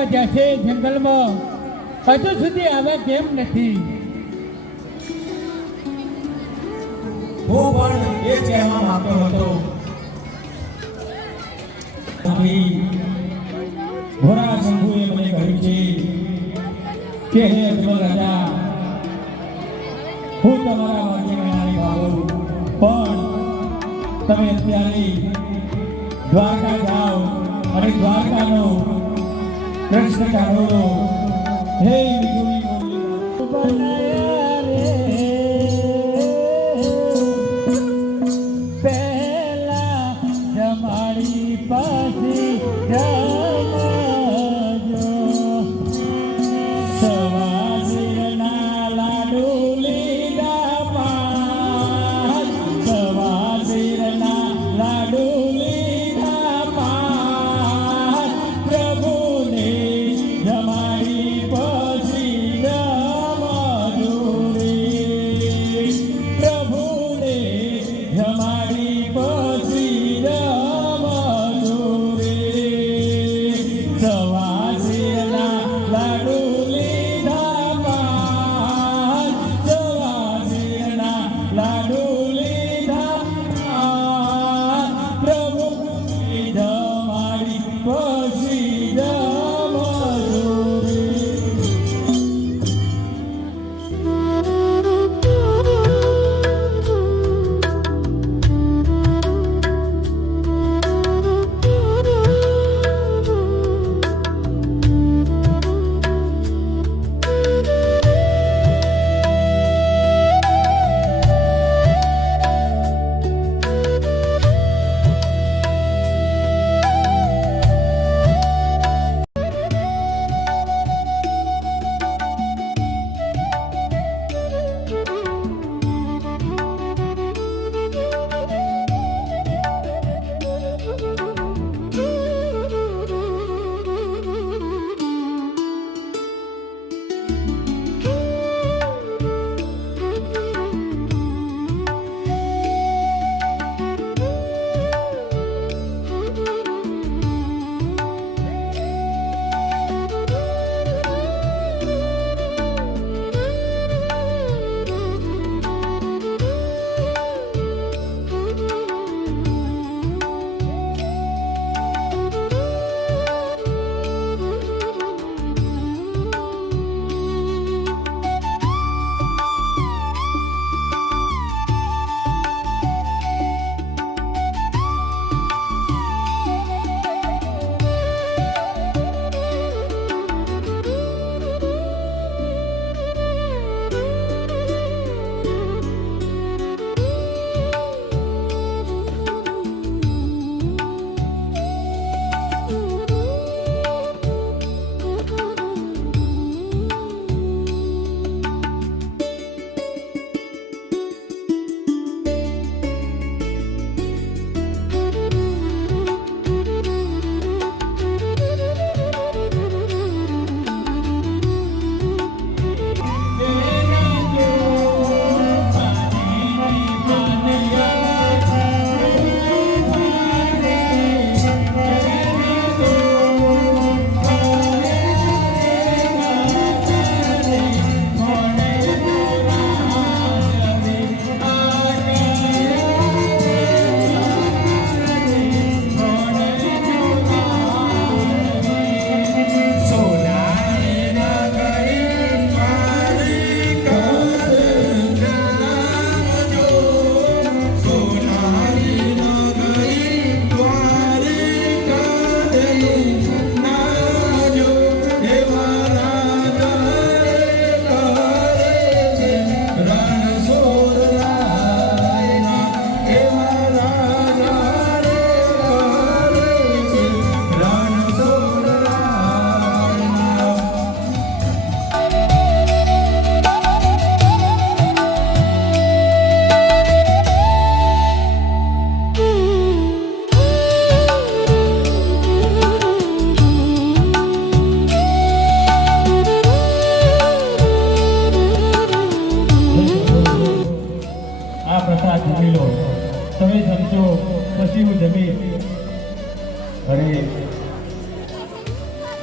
કરવા જશે જંગલમાં હજુ સુધી આવ્યા કેમ નથી? હું પણ એ જ કહેવા માંગતો હતો. ઘોડા શંભુએ મને કહ્યું છે કે હે અજમલ રાજા, હું તમારા માટે નાની બાબુ, પણ તમે અત્યારે દ્વારકા જાઓ અને દ્વારકાનો કૃષ્ણ કાઢો. હે બનાયા રે પહેલા જમાડી પાછી જમજો. સવાસીના લાડુ લીધા પાંચ, સવાસીના લાડુ લીધા પાંચ, પ્રભુને જમાડી પછી જમજો રે, પ્રભુને જમાડી પછી જમજો રે. સવાસીના લાડુ લીધા પાંચ, સવાસીના લાડુ લીધા પાંચ, પ્રભુને જમાડી પછી જમજો રે.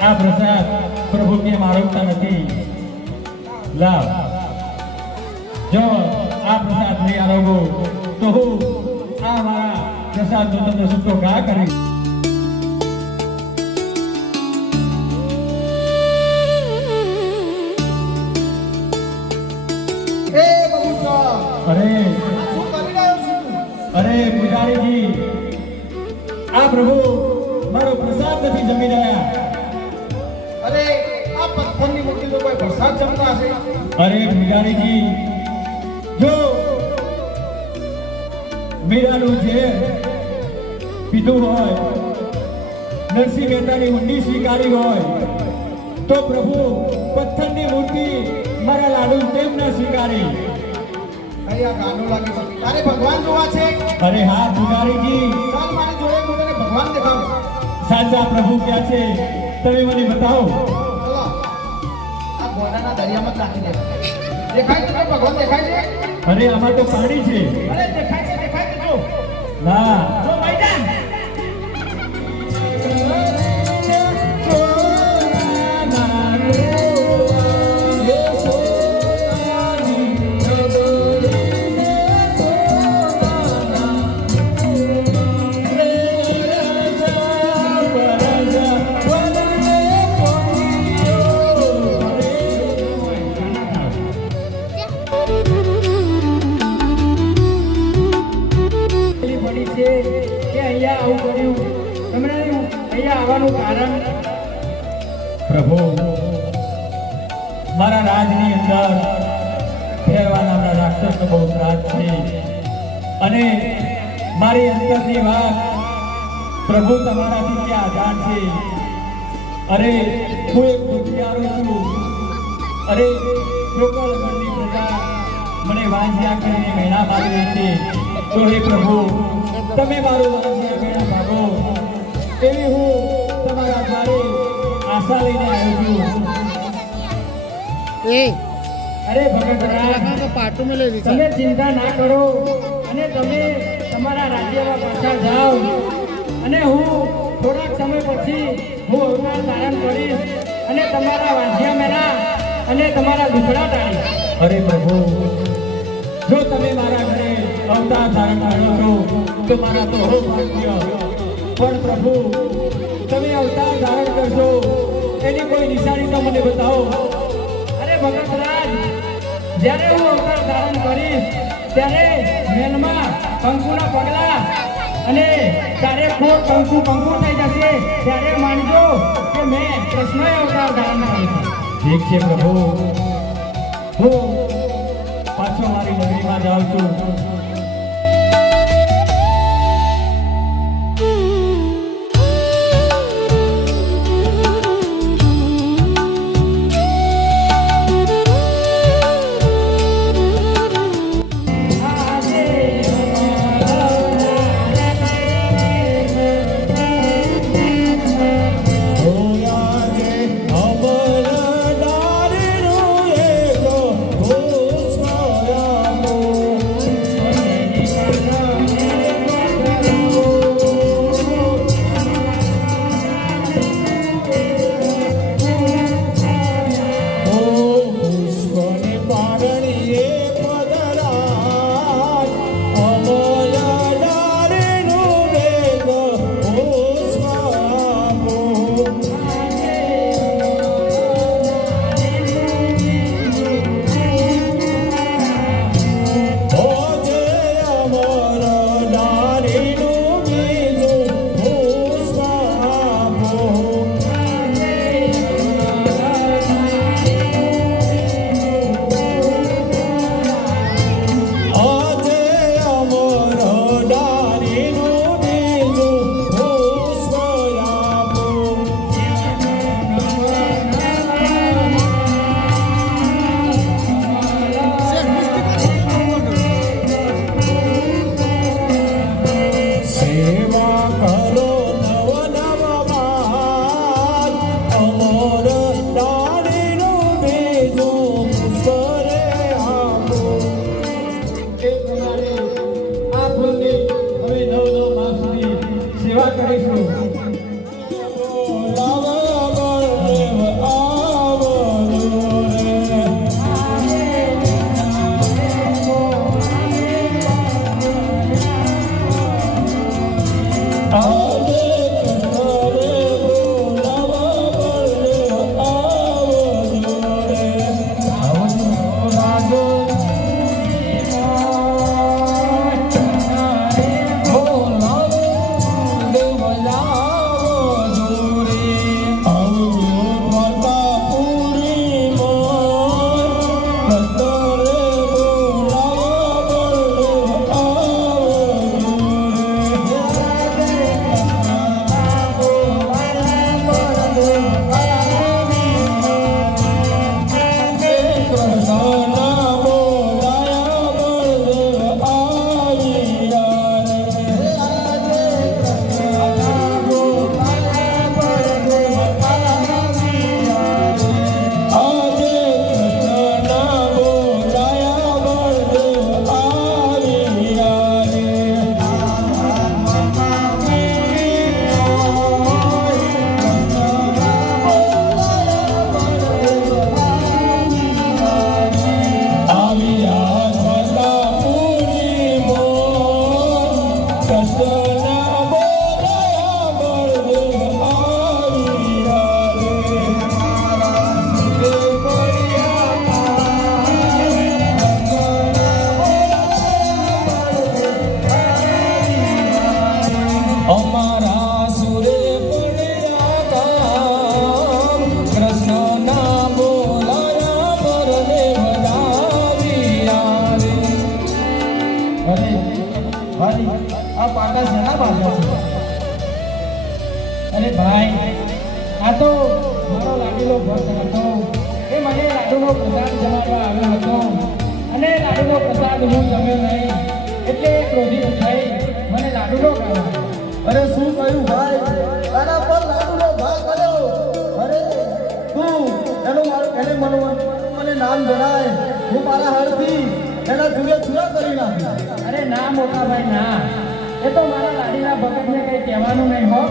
આ પ્રસાદ પ્રભુ કેમ આરોગતા નથી? લાવ, જો આ પ્રસાદ નહીં આરોગો તો હું આ મારા પ્રસાદનો તમને છૂટો ઘા કરીશ. એ બબુચા, અરે શું કરી રહ્યો છું? અરે પુજારીજી, આ પ્રભુ મારો પ્રસાદ નથી જમી રહ્યા. અરે આ પથ્થરની મૂર્તિ તો કોઈ પ્રસાદ જમતા હશે. અરે પુજારીજી, જો મીરાનું ઝેર પીધું હોય, નરસિંહ મહેતાની ઊંડી સ્વીકારી હોય તો પ્રભુ પથ્થરની મૂર્તિ મારા લાડુ કેમ ના સ્વીકારી? અરે આ ગાંડો લાગે છે. તારે ભગવાન જોવા છે? અરે હા પુજારીજી, ચાલ મારી જોડે હું તને ભગવાન દેખાડું. સાચા પ્રભુ ક્યાં છે તમે મને બતાવો. ચલો આ ગોડાના દરિયામાં જ નાખી દે. દેખાય છે ભગવાન દેખાય છે? અરે આમાં તો પાણી છે. અરે દેખાય છે જો. ના, જો ભાઈજાન. પડી છે કે અહીંયા આવું કર્યું? તમને અહીંયા આવવાનું કારણ? પ્રભુ મારા રાજની અંદર ફેરવા નામના રાક્ષસનો બહુ ત્રાસ છે અને મારી અંતરની વાત પ્રભુ તમારાથી ક્યાં આધાર છે. અરે હું એક દુખિયારો છું. અરે ગોકળગઢની પ્રજા મને વાંજ્યા કરીને મહિના મારી રહી છે. તો હે પ્રભુ તમે મારું વાંજ્યા મહિના ભાગો એવી હું તમારા દ્વારે આશા લઈને આવ્યો છું. અરે ભગતરાજ, તમે ચિંતા ના કરો અને તમે તમારા રાજ્યમાં પાછા જાઓ અને હું થોડાક સમય પછી હું અવતાર ધારણ કરીશ અને તમારા વાંધ્યા મેળા અને તમારા દુખડા ટાળીશ. અરે પ્રભુ, જો તમે મારા ઘરે અવતાર ધારણ કરો છો તો મારા તો હો ભાગ્ય. પણ પ્રભુ તમે અવતાર ધારણ કરશો એની કોઈ નિશાની તો મને બતાવો. અરે ભગતરાજ, જ્યારે હું અવતાર ધારણ કરીશ ત્યારે મેલમાં કંકુના પગલા અને ત્યારે ફોર કંકુ થઈ જશે. ત્યારે માનજો કે મેં કૃષ્ણએ અવતાર ધારણ કર્યો છે. ઠીક છે પ્રભુ, હું પાછો મારી નગરીમાં જાઉં છું. કાકા શેના બાંધો છે? અરે ભાઈ, આ તો મારો લાડુનો ભક્ત હતો. એ મને લાડુનો પ્રસાદ જમાડવા આવ્યો હતો અને લાડુનો પ્રસાદ હું જમ્યો નહીં એટલે એ ક્રોધિત થઈ મને લાડુનો ખાવા. અરે શું કહ્યું ભાઈ? તારા પર લાડુનો ભાગ કર્યો. અરે તું મને નામ જણાય. હું મારા હાડથી એના જુએ ચૂરા કરી નાખી. અરે ના મોટા ભાઈ ના, એ તો મારા લાડીના ભગતને કંઈ કહેવાનું નહીં હો.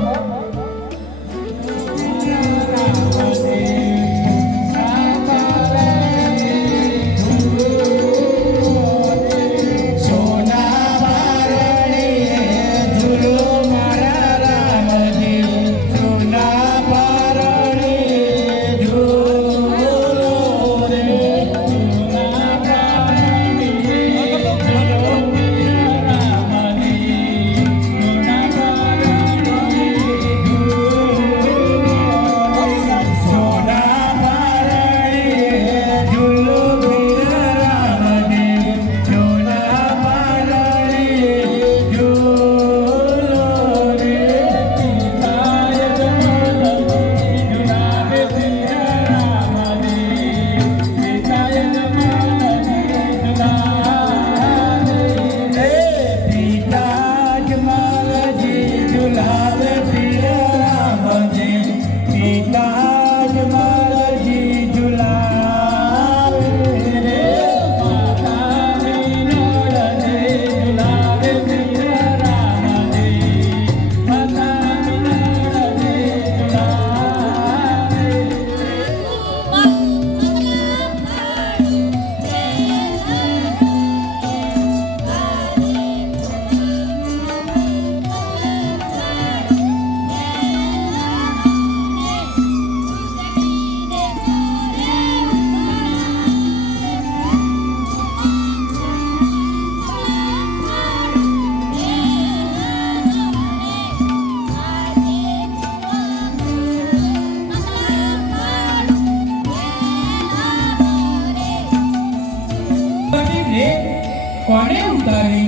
કોને ઉતારી?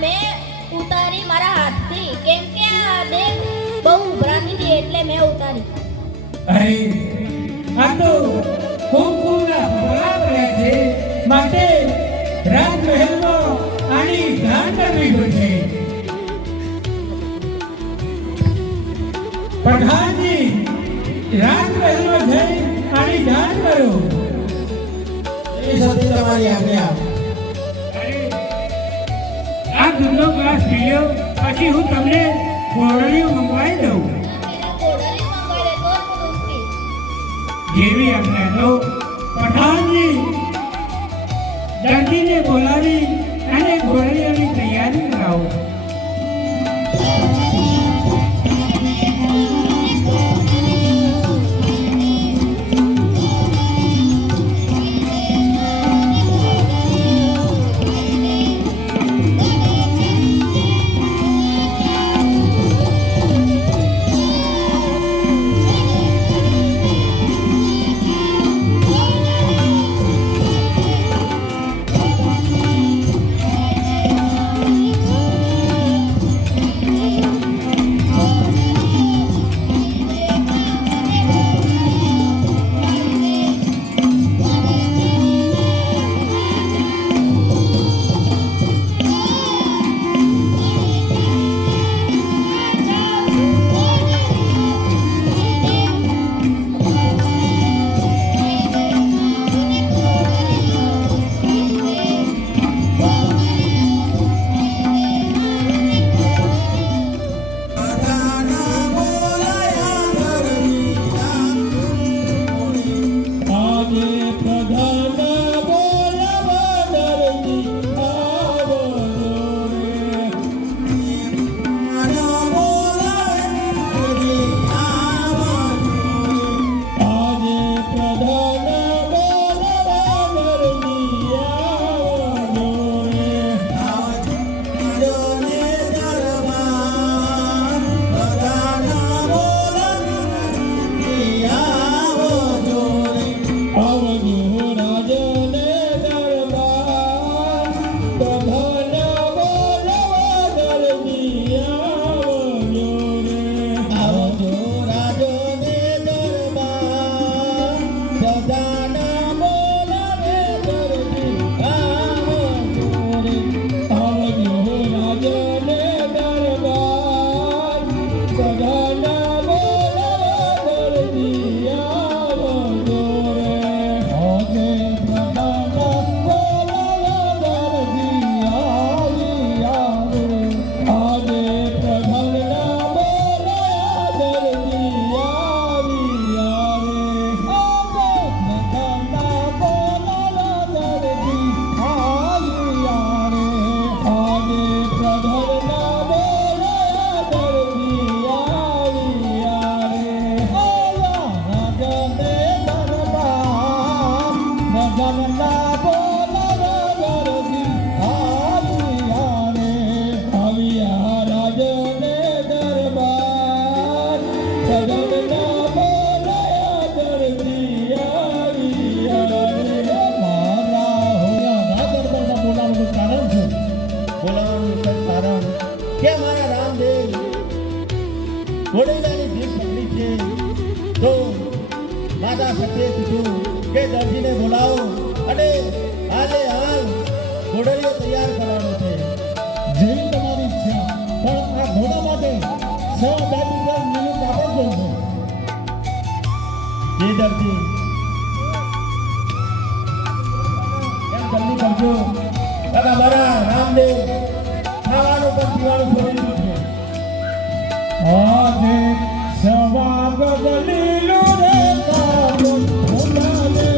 મેં ઉતારી મારા હાથથી, કેમ કે આ દેખ બહુ ઉભરાતી હતી એટલે મેં ઉતારી. અરે આ તો કુમકુમના ભોળા પડ્યા છે માટે રાજમહેલમાં આની દાન કરવી પડશે. પ્રધાનજી, રાજમહેલમાં જઈ આની દાન કરો. એ સતી તમારી આજ્ઞા. આ દૂધનો ગ્લાસ પી લો, પછી હું તમને ગોળીઓ મંગવાઈ દઉં. પેલા કોડરી મંગાવે તો પુરુષથી. જેવી આજ્ઞા તો પઠાણજી, દર્દીને બોલાવી અને ગોળીઓની તૈયારી કરાવો. રાજાના બોલાવે દરજી આવજો રે આવજો રાજને દરબાર સદાના બોલાવે દરજી આવજો રે આજે પ્રધાના બોલાવે દરજી આવી આવે આજે પ્રધાના બોલાવે દરજી આવી આવે આજે પ્રધાના બોલાવે દરજી આવી આવે આજે પ્રધાના બોલાવે દરજી આવી આવે આયા રાજને દરબાર પ્રધાના બોલાવે દરજી આવી આવે આવ્યા રાજને દરબાર પ્રધાના બોલાવે દરજી આવી આવે મારા હોયા દરબારમાં બોલાવવાનું કારણ શું? બોલાવવાનું છે કારણ કે મારા રામદેવ ઘોડીલાની ભીખ પકડી છે તો માતા સત્યે કીધું કે દરજીને બોલાવો અને હાલે હાલ ઘોડલીઓ તૈયાર કરવાનો છે. જેવી તમારી ઈચ્છા, પણ આ ઘોડા માટે 100 બાબુગર મિનિટ કાપડ જોઈશે. જે દરજી એમ જલ્દી કરજો. દાદા મારા રામદેવ ખાવાનું પણ પીવાનું છોડી દીધું છે. આજે સવા ગગલીલો રે કાબો બોલાવે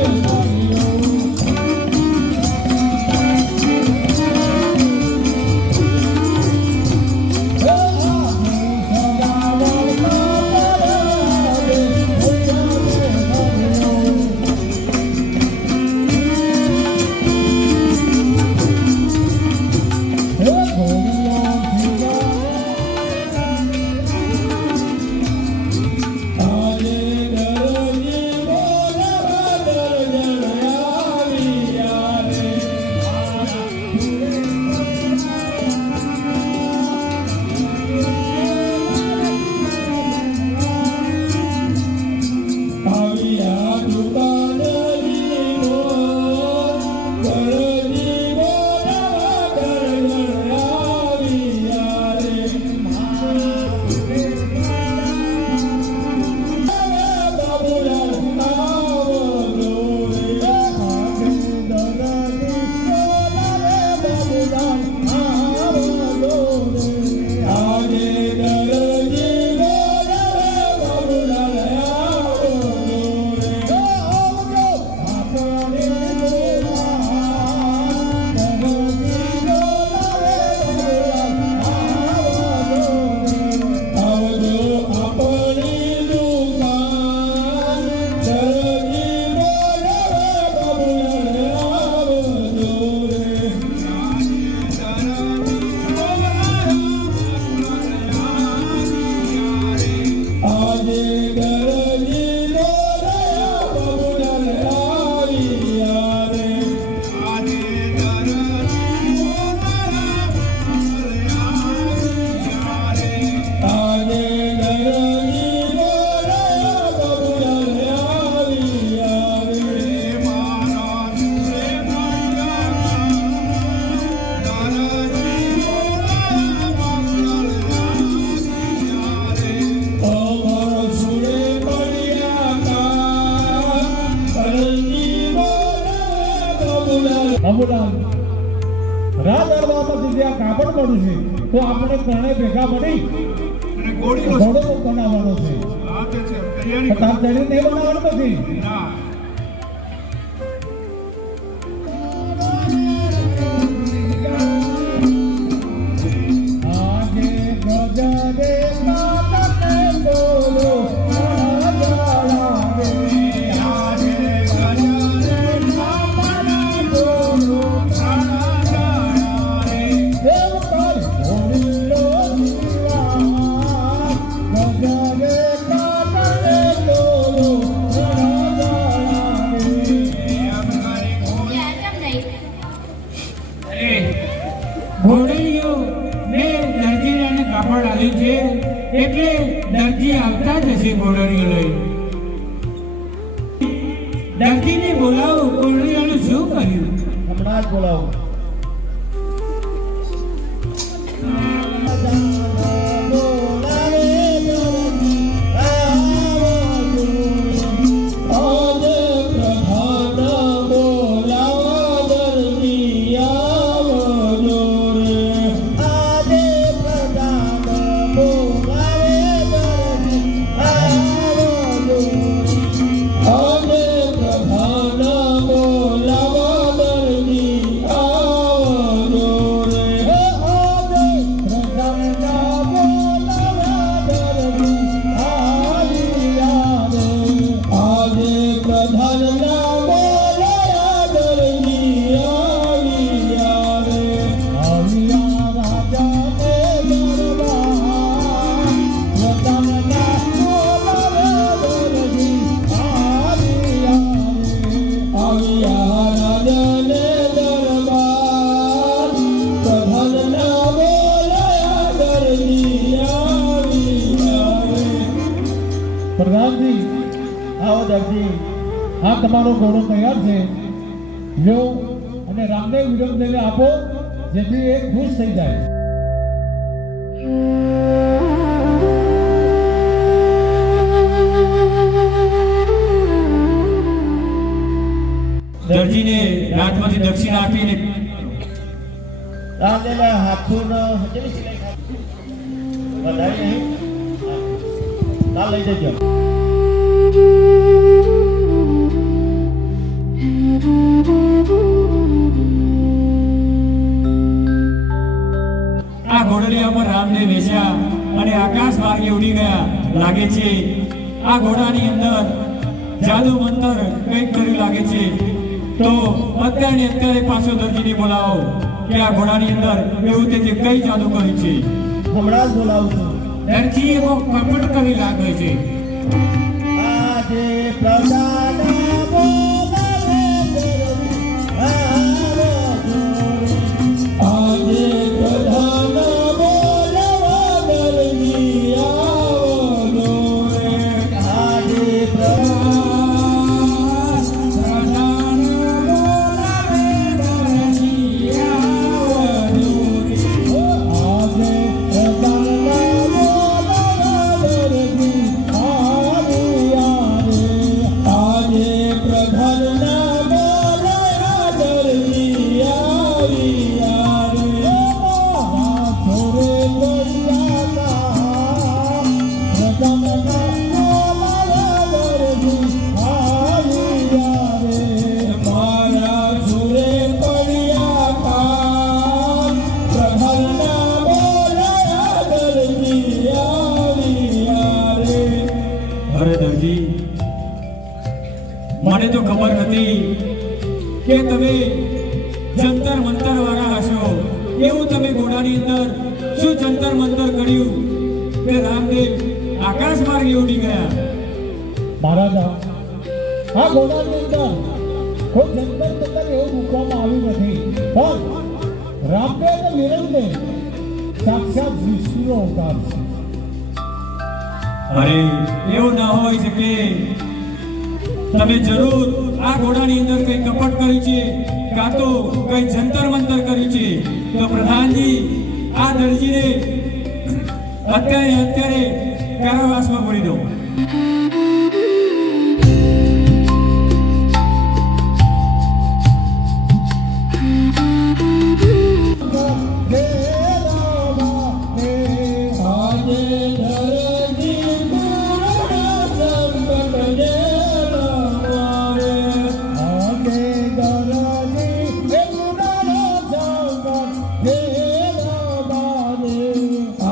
માર્યો બાબુલાલ રાત દરબારમાંથી જ્યાં કાપડ પડ્યું છે તો આપણે ત્રણેય ભેગા મળી ઘોડો બનાવવાનો છે. તાર તૈયારી નહીં બનાવવાનું નથી. આજે ગજરે કાપડને બોલો ઘોડીઓ ને દરજીને કાપડ આવ્યું છે એટલે દરજી આવતા જ હશે ઘોડીઓ લઈ. દર્દીને બોલાવો, કોળિયાનું શું કર્યું? હમણાં જ બોલાવો. પ્રધાનજી, આવો દર્દી. આ તમારો ઘોડો તૈયાર છે. લ્યો અને રામદેવ વિરમદેવને આપો, જેથી એ ખુશ થઈ જાય. દરજીને રાજમાંથી દક્ષિણ આપીને રામદેવના હાથોનો હજરી સિલાઈ થાય. વધારે નહીં. હા. લઈ જજો. આ ઘોડલિયા પર રામને વેચ્યા અને આકાશ માર્ગે ઉડી ગયા. લાગે છે આ ઘોડાની અંદર જાદુ મંતર કંઈક કર્યું લાગે છે. તો અત્યારે પાછો દરજીને બોલાવો કે આ ઘોડાની અંદર એવું તે કઈ જાદુ કર્યું છે. હમણાં જ બોલાવું છું. દરજી એવો કપટ કરી લાગે છે. આજે પ્રધાન બોલાવે દર્દી આવો જોરે. આજે પ્રધાન બોલાવા દર્દી આવો જોરે. આજે પ્રધાન બોલાવે દરજી આવો જોરે. આજે પ્રધાન બોલાવા દર્દી આવી આવે. આજે પ્રધાન બોલાવા દર્દી આવી આવે. મારા છોરે બળિયાના પ્રધાન બોલાવા દર્દી આવી આવે. મારા છોરે બળિયાના પ્રધાન બોલાવા દર્દી આવી આવે. અરે દરજી, મને તો ખબર નથી કે તમે જંતર મંતર વાળા હશો. એવું તમે ઘોડાની અંદર શું જંતર મંતર કર્યું કે રામદેવ આકાશ માર્ગે ઉડી ગયા? મહારાજા, આ ઘોડાની અંદર કોઈ જંતર મંતર એવું મૂકવામાં આવ્યું નથી, પણ રામદેવ અને વિરમદેવ સાક્ષાત વિષ્ણુનો અવતાર છે. અરે એવું ના હોઈ શકે. તમે જરૂર આ ઘોડાની અંદર કઈ કપટ કર્યું છે, કાં તો કઈ જંતર મંતર કર્યું છે. તો પ્રધાનજી, આ દરજીને અત્યારે કારાવાસમાં પૂરી દો. આજે ધરતી પૂર્ણ સંકટ જેલવારે. આજે ધરતી પૂર્ણ સંકટ જેલવારે.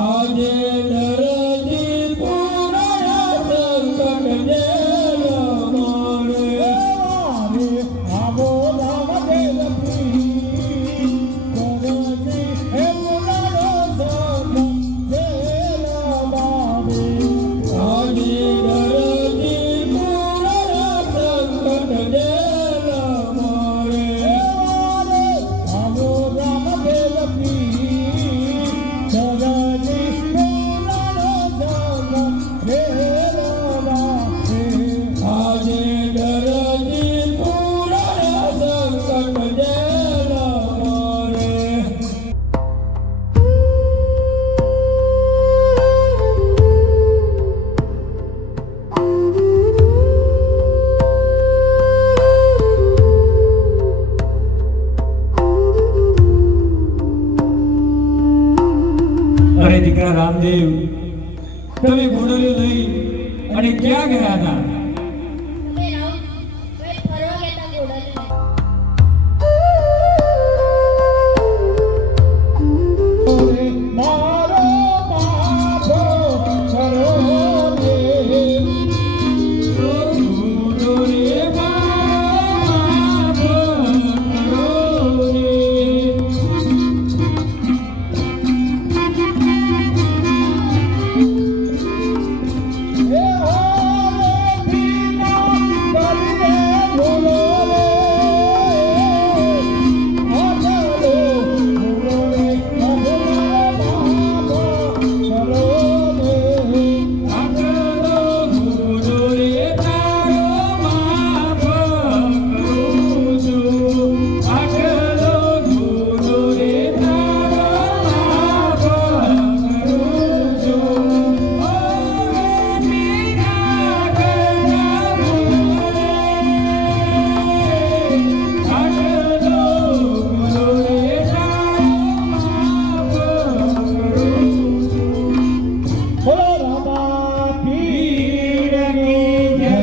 આજે ધરતી પૂર્ણ સંકટ અરે રામદેવ, તમે ઘોડો લઈ અને ક્યાં ગયા હતા? તમે રાવ કોઈ ફરવા ગયા તા ગોડલ મારો બાપો કરો રે ઘોડો રે બાપ કરો રે. એ હોરે પીના બલિએ ભૂલો રે આટલો ભૂલો રે મારો બાપો કરો રે આટલો ઘોડો રે તારો બાપ કરું છું. આટલો ઘોડો રે તારો બાપ કરું છું. ઓ મીરા કરા બોલે, આટલો ઘોડો રે તારો બાપ કરું છું. બોલો રામા પીરની જય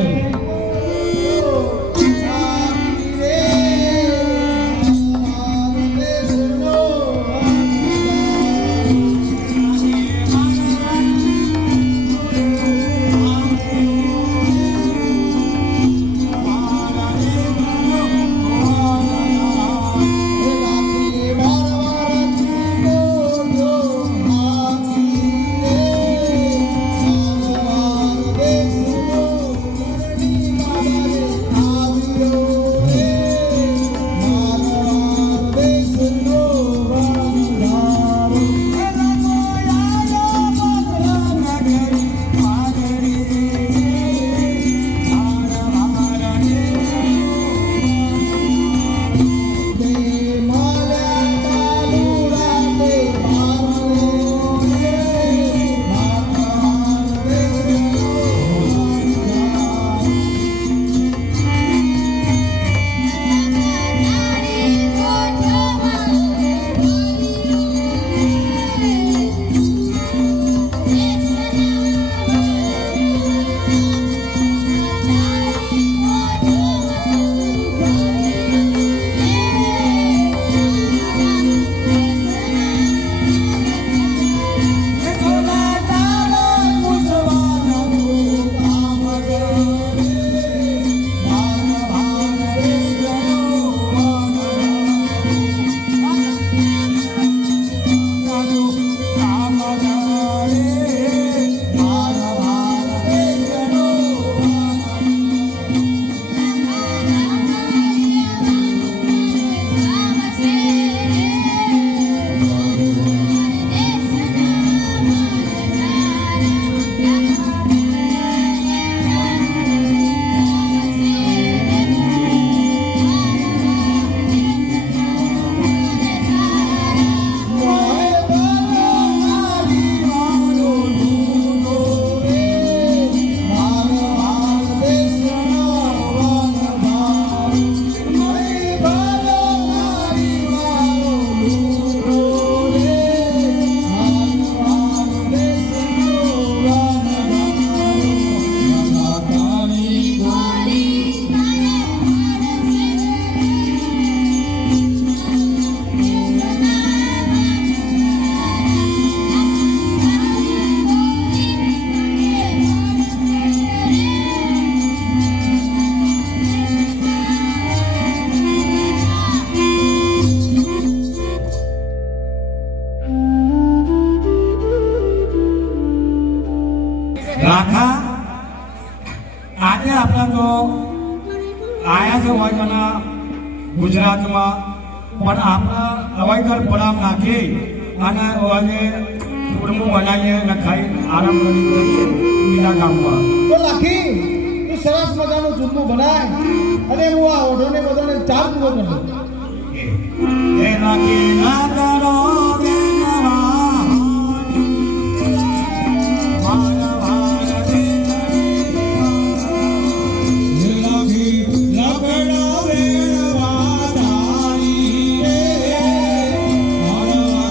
રાખા, આજે આપણે તો આયા છે વયગરના ગુજરાતમાં, પણ આપણે અવયગર પડામ નાખી અને હવે ચૂરમું બનાવીએ અને ખાઈ આરામ કરી બીજા ગામમાં. તો લાખી તું સરસ મજાનું ચૂરમું બનાય અને હું આ ઓઢોને બધાને ચાર પૂરો કરી દઉં. એ નાખી ના કરો બેનવા મારા ભારત લખડા વેણવા તારી રે મારા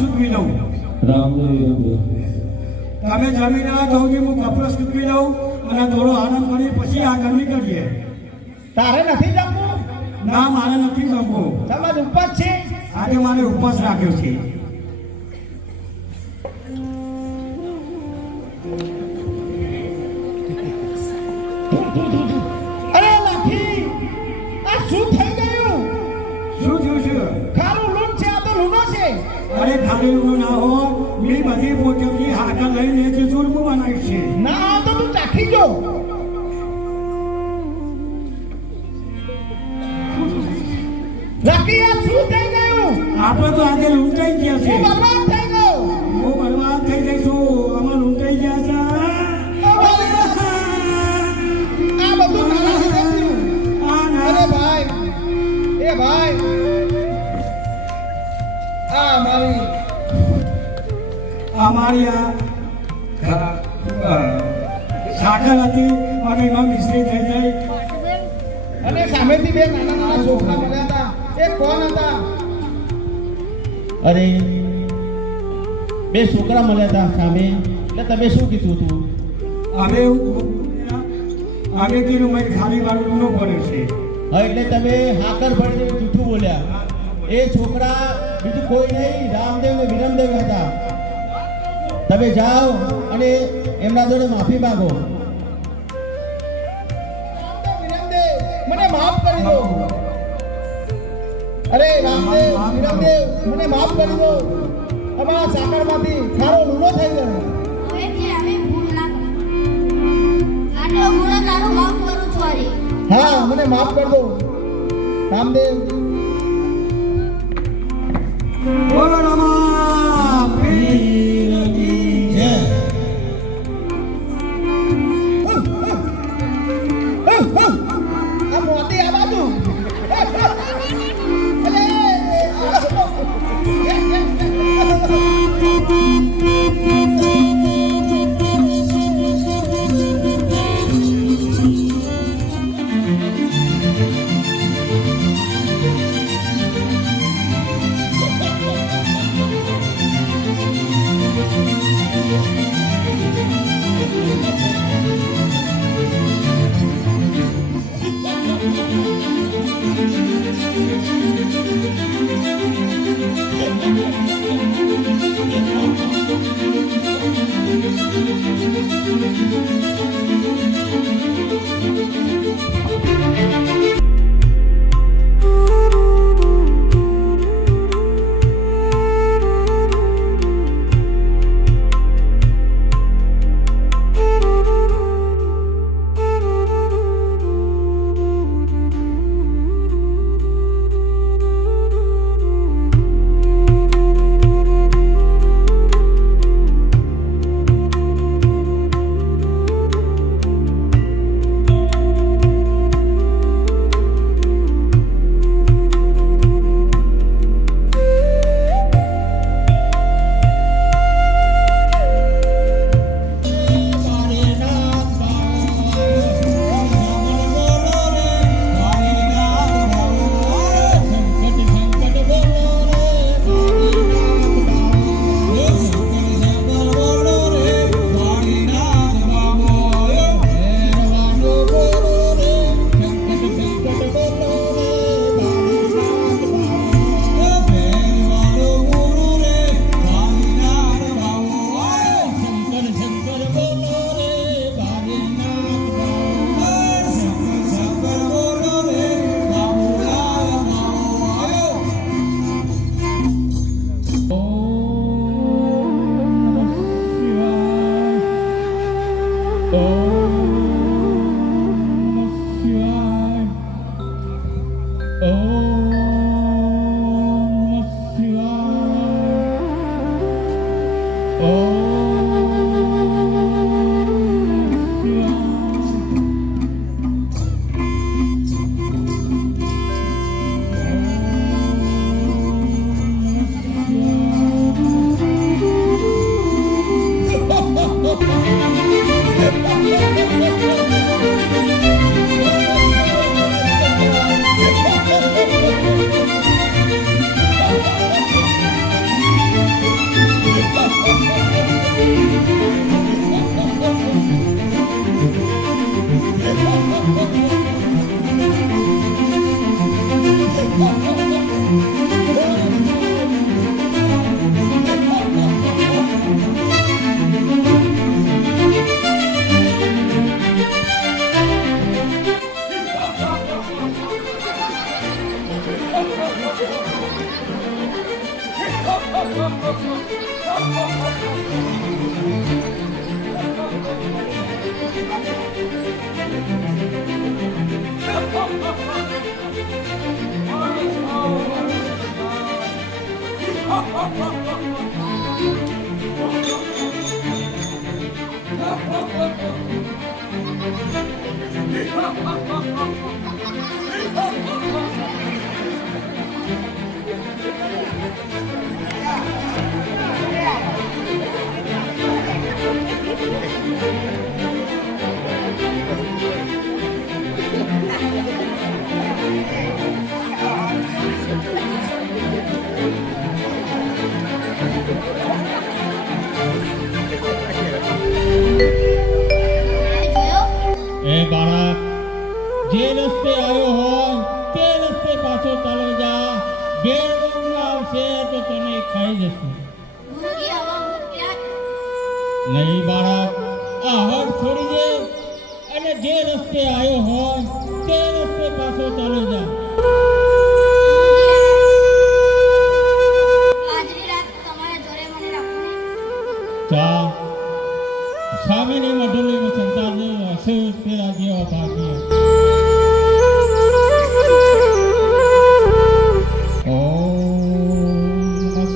સૂકવી દઉં. તમે જમી ના તો હું કપડો સૂકવી દઉં અને થોડો આનંદ કરી પછી આગળ નીકળીએ. તારે નથી જમવું? ના, મારે નથી જમવું. તમારો ઉપવાસ છે? આજે મારે ઉપવાસ રાખ્યો છે. અરે લાખી, આ શું થઈ ગયું? શું થયું છે? ખારું લૂણ છે, આ તો લૂણો છે. અરે ખાલી એવું ના હોય, મેં બધી પોચમની હાકર લઈને જે ચૂરમું બનાવી છે. ના તો તું ચાખી જો. લાખી, આ શું થઈ ગયું? આપણે તો આજે લૂંટાઈ ગયા છે. હું બરબાદ થઈ ગયો. હું બરબાદ થઈ જઈશું. અમે લૂંટાઈ ગયા છે. આ બધું તારા હાથે થયું. આ ના. અરે ભાઈ, એ ભાઈ, આ અમારી સાકર હતી અને એમાં મિશ્રી થઈ ગઈ. અને સામેથી બે નાના નાના છોકરા મળ્યા હતા. એ કોણ હતા? અરે બે છોકરા મળ્યા હતા સામે, એટલે તમે શું કીધું તું? અમે કીધું મેં ખાલી વાળું ન પડે છે. હા, એટલે તમે હાકર ભરીને જૂઠું બોલ્યા. એ છોકરા બીજું કોઈ નહીં, રામદેવ ને વિરમદેવ હતા. તમે જાઓ અને એમના જોડે માફી માંગો. મને માફ કરી દો. અરે રામદેવ, વિરમદેવ, મને માફ કરી દો. અમારા સાકરમાંથી ખારો લૂલો થઈ ગયો. હવેથી અમે ભૂલ ના કરો. આટલો ગુનો તારું માફ કરું છું હરી. હા, મને માફ કરી દો રામદેવ. બોલો રમા પીર કી જય. આ મોતી આ બાજુ. જોયો? એ બાળક, જે રસ્તે આવ્યો હોય તે રસ્તે પાછો ચાલો જા. ભેળ આવશે તો તને ખાઈ જશે. ગુરુજી આવા મૂક્યા નહીં બાળક, આ હટ છોડી દે અને જે રસ્તે આવ્યો હોય તે રસ્તે પાછો ચાલો જા. આજની રાત તમારા જોડે મને રાખવું જા સામેની મઢલીમાં સંતાન હશે તેરા જેવા ભાગ્ય. ઓમ નમઃ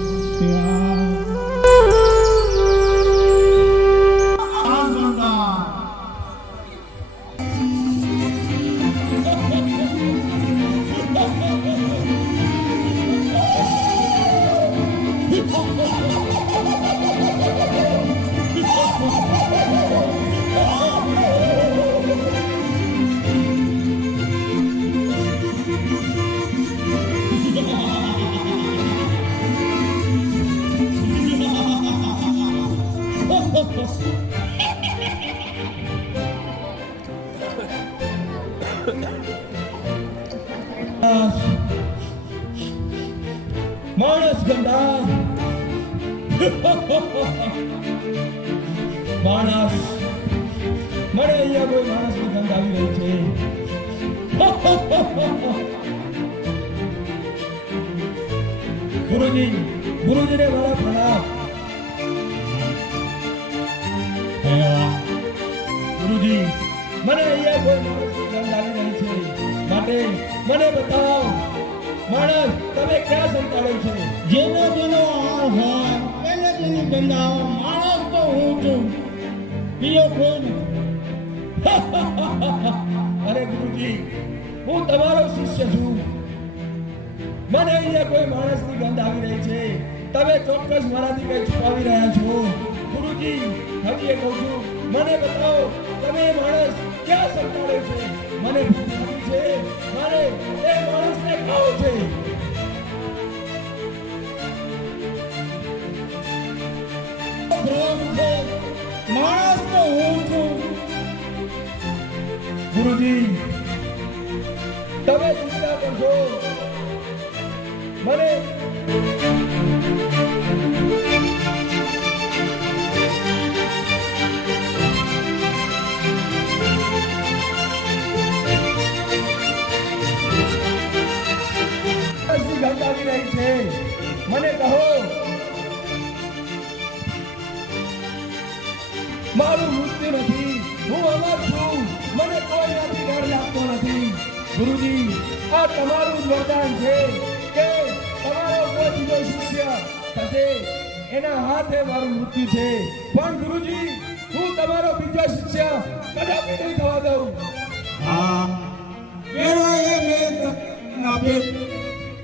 માણસ ગંડા માણસ મને અહીંયા કોઈ માણસની ગંધ આવી રહી છે. ગુરુજી, ગુરુજીને મારા પ્રણામ. ગુરુજી, મને અહીંયા કોઈ માણસની ગંધ આવી રહી છે, માટે મને બતાવો માણસ તમે ક્યાં સંતાડો છો? જેનો જેનો આહાર હોય એને તેની ગંધાઓ. માણસ તો હું છું, બીજો કોઈ નથી. અરે ગુરુજી, હું તમારો શિષ્ય છું. મને અહીંયા કોઈ માણસની ગંધ આવી રહી છે. તમે ચોક્કસ મારાથી કઈ છુપાવી રહ્યા છો. ગુરુજી, હજી એ કહું છું, મને બતાવો તમે એ માણસ ક્યાં સંતાડો છે? મને ભૂખ લાગી છે, મારે એ માણસને ખાવો છે. ભ્રમ છે, માણસ તો હું છું. ગુરુજી, તમે ચિંતા કરશો. મને ગંધ આવી રહી છે. મને કહો મારું મૃત્યુ નથી, હું અમર છું. મને કોઈનાથી ડર લાગતો નથી. ગુરુજી, આ તમારું જ વરદાન છે કે તમારો કોઈ બીજો શિષ્ય થશે એના હાથે મારું મૃત્યુ છે. પણ ગુરુજી, હું તમારો બીજો શિષ્ય કદાપી નહીં થવા દઉં. હા, એનો એ મેં આપે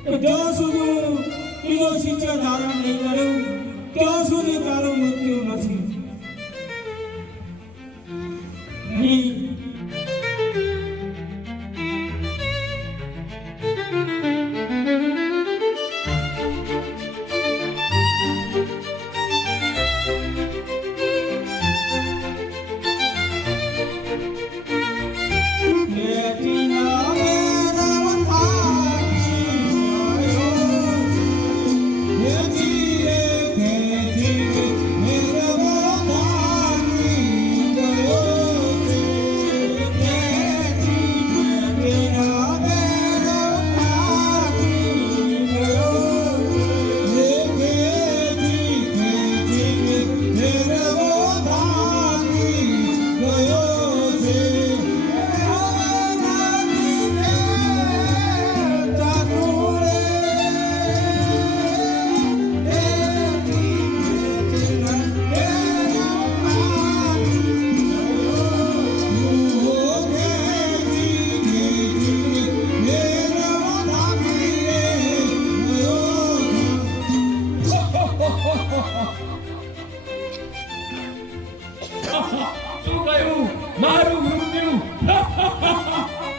કે જ્યાં સુધી હું બીજો શિષ્ય ધારણ નહીં કરું ત્યાં સુધી તારું મૃત્યુ નથી. નહીં મેરા શું કહ્યું? મારું મૃત્યુ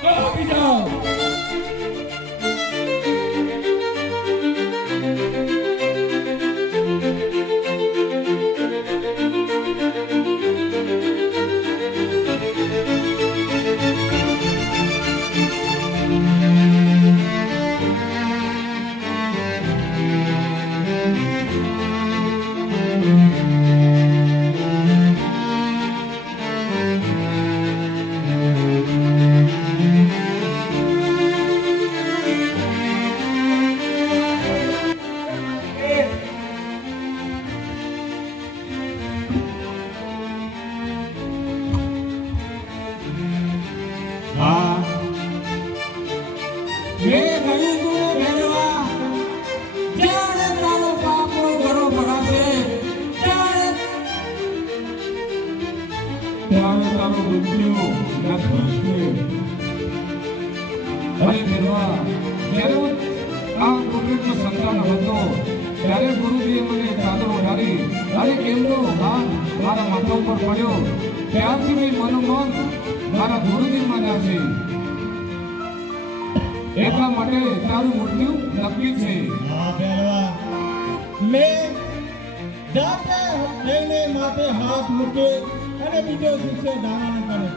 તો આવી જાઓ. ત્યારે ગુરુજીએ મને ચાદર ઓઢાડી અને એમનો હાથ મારા માથા ઉપર પડ્યો. ત્યારથી મેં મનોમન મારા ગુરુજી માન્યા છે. એટલા માટે તારું મૃત્યુ નક્કી છે. હા પહેલવા, મેં જાતે લઈને માથે હાથ મૂકે અને બીજો શિષ્ય ધારણ કરે.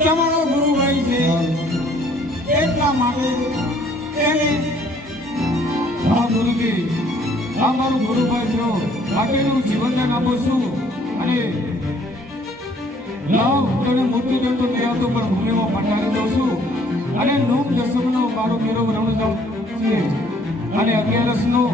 તમારો ગુરુભાઈ છે એટલા માટે એને આ ગુરુજી આ મારું ગુરુભાઈ છો માટે હું જીવનદાન આપું છું અને લાવ તને મોટું જંતુ નહીં આવતો પણ ભૂમિમાં પટાવી દઉં છું અને નોમ દસમનો મારો મેરો રમણ છે અને 11નો